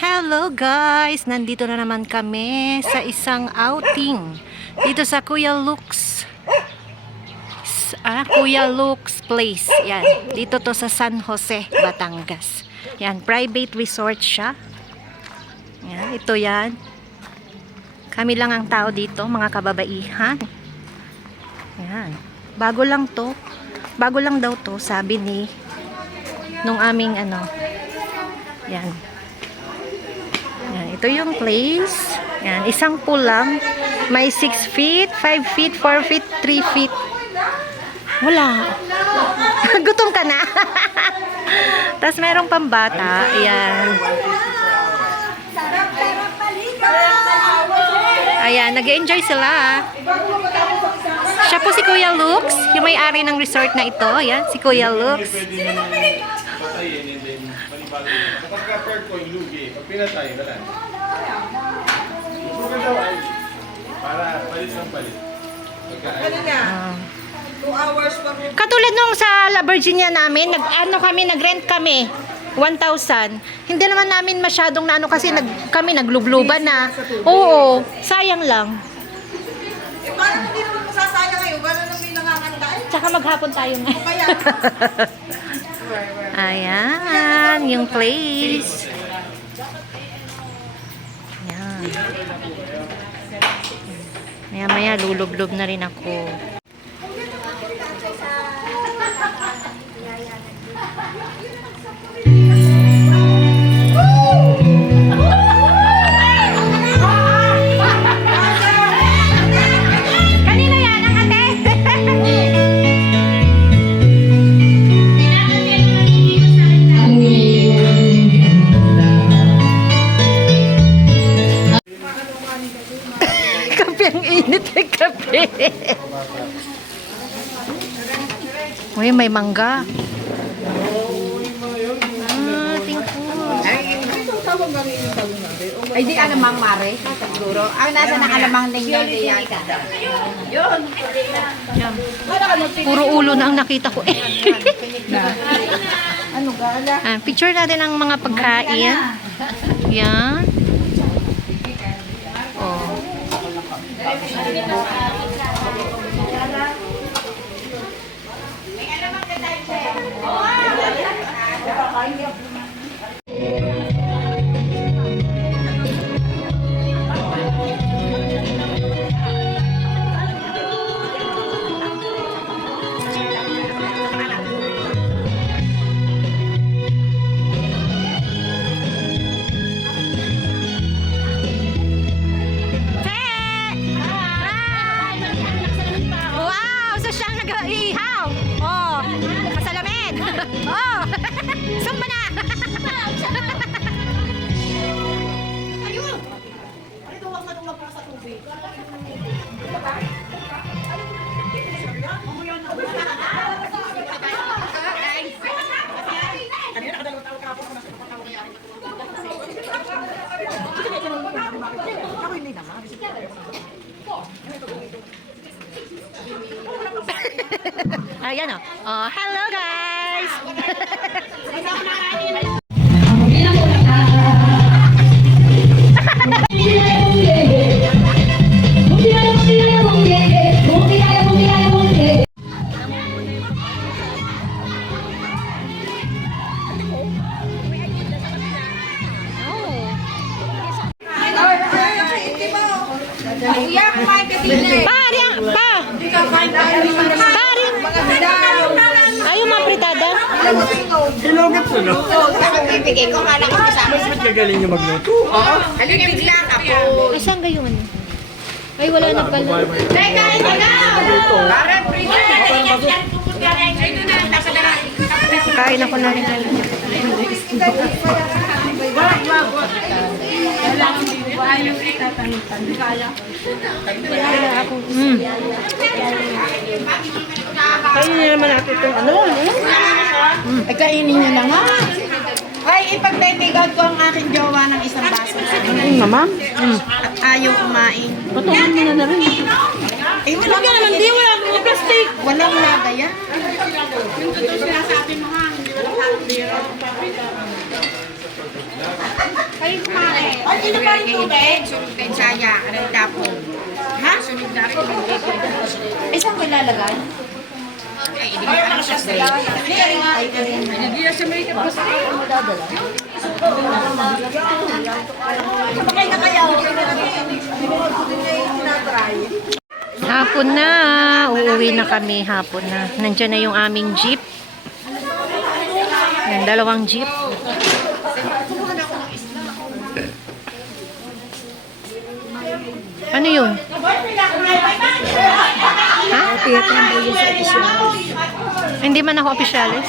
Hello guys! Nandito na naman kami sa isang outing dito sa Kuya Luke's Place. Yan. Dito to sa San Jose, Batangas. Yan, private resort siya. Yan, ito yan. Kami lang ang tao dito, mga kababaihan. Yan. Bago lang to. Bago lang daw to, sabi ni nung aming yan. Yan, ito yung place. Yan, isang pool lang. May 6 feet, 5 feet, 4 feet, 3 feet. Wala. Gutom ka na. Tapos merong pambata. Ayan. Ayan, nag-enjoy sila. Siya po si Kuya Luke's, yung may-ari ng resort na ito. Ayan, si Kuya Luke's. Kapag ko yung lugi, pag pinatay, wala. Para palit ng palit. Ano na? 2 hours pa rin. Katulad nung sa La Virginia namin, nag-rent kami. 1,000. Hindi naman namin masyadong kasi kami naglubluban na. Oo, sayang lang. Eh, parang hindi naman masasayang ngayon. Gano'n lang may nakakanta. Tsaka maghapon tayo nga. Kaya, Ayan, yung place. Ayan. Maya-maya, lulublob na rin ako. Kanino yan, ang ate? Kape ang init eh, kape. Uy, may mangga. Thank you. Ay, di alamang mare. Siguro. Ang nasa na alamang ninyo diyan. Puro ulo na ang nakita ko eh. Ano gala? Picture natin ang mga pagkain. Yan. Oh. Wow! So siyang nag-ihaw. Oh, masalamin. Oh, sumba na. ayun! Ano ito, huwag matulog para sa tubig. Ayan oh. Oh, hello guys. Kuya, kumain ka din eh. Pare, pa. Pare. Ayaw mapritada. Hinugat ko, no? Bibigay ko kala ko kasama. Ba't gagaling niyo magluto? Halika bigla ka po. Ay, saan kayo ano? Ay, wala na pala. Teka, ito na. Para prito. Kain ako na rin. Kainin niyo naman natin itong Ay, kainin niyo na nga. Ay, ipagtitigan ko ang aking jowa ng isang baso. Mama? At ayaw kumain. Patungan mo na rin. Eh, wala ka naman. Di, wala akong plastic. Walang lada yan. Yung totoo sinasabi mo ha, hindi wala plastic. kayo kumain. Ay, sino pa rin tubig? Sunog kayo saya. Ano yung tapon? Ha? Sunog na rin. Eh, saan ko ilalagay? Ay, hindi ko alam siya sa'yo. Hindi na siya may tapos. Sabakay na kayo. Hapon na. Uuwi na kami. Hapon na. Nandiyan na yung aming jeep. Yan, dalawang jeep. Ano yun? Ha? Hindi man ako opisyalis.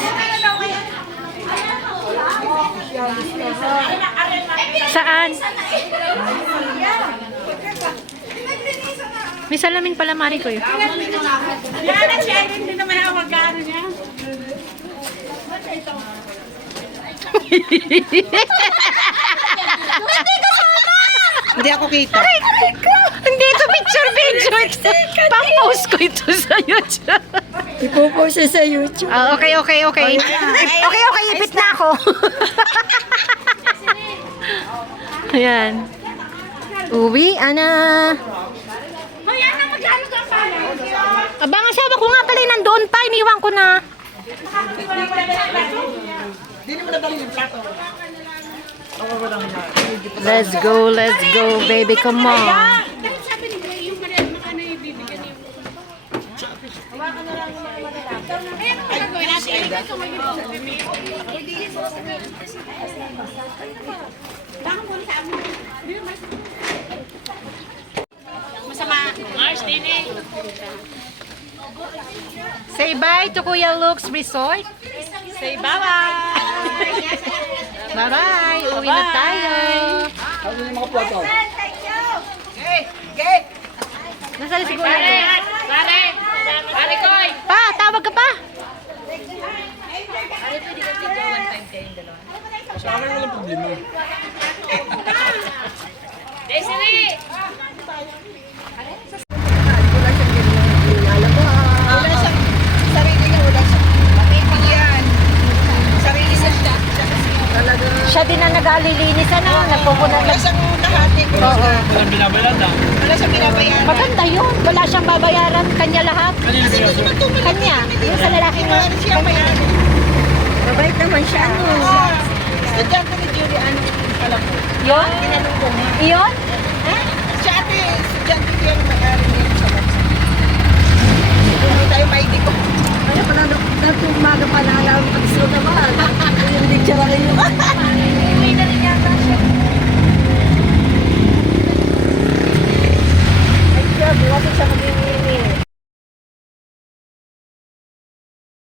Saan? May salamin pala, Mari ko yun. Yan, si Aileen, hindi naman ako magkaano niya. Hindi ako kita. Aray ko! Hindi ito picture video. Pang-post ko ito sa YouTube. Ipopost siya sa YouTube. Ah, okay. Okay, ipit na ako. Ayan. Uwi, ana. Yan na, magkano ka pala? Abang asawa ko nga pala, nandoon pa, iniwan ko na. Let's go, baby, come on. Sabi ni Gray, yung ano yung bibigyan niyo. Hawakan na lang yung mga malalaman. Eh, ano gagawin natin? Ilagay ko mag-ibig. Bakit mo sa amin? Masama. Mars, Dini. Say bye to Kuya Luke's Resort. Say bye-bye. Bye-bye, uwi na tayo. Nasaan si Kuya? Pare Koy. Pa, tawag ka pa. Sa akin walang problema. Desiree. Siya din ang nag-alilinis, ano? Nagpupunan. Wala siyang kahati. Walang binabayan na. Wala siyang binabayaran. Maganda yun. Wala siyang babayaran. Kanya lahat. Kanina binabayan. Kanya. Yung sa lalaki mo. Siya bayaran. Mabait naman siya, ano. Estudyante ni Julie, ano alam mo? Yun? Tinanong ko nga. Iyon? Siya ate, estudyante niya yung mag-aaral niya sa bansa. Hindi tayo maigi ko. Ano pala, umaga pa na alam, pag-slow naman. Yung picture rin yun.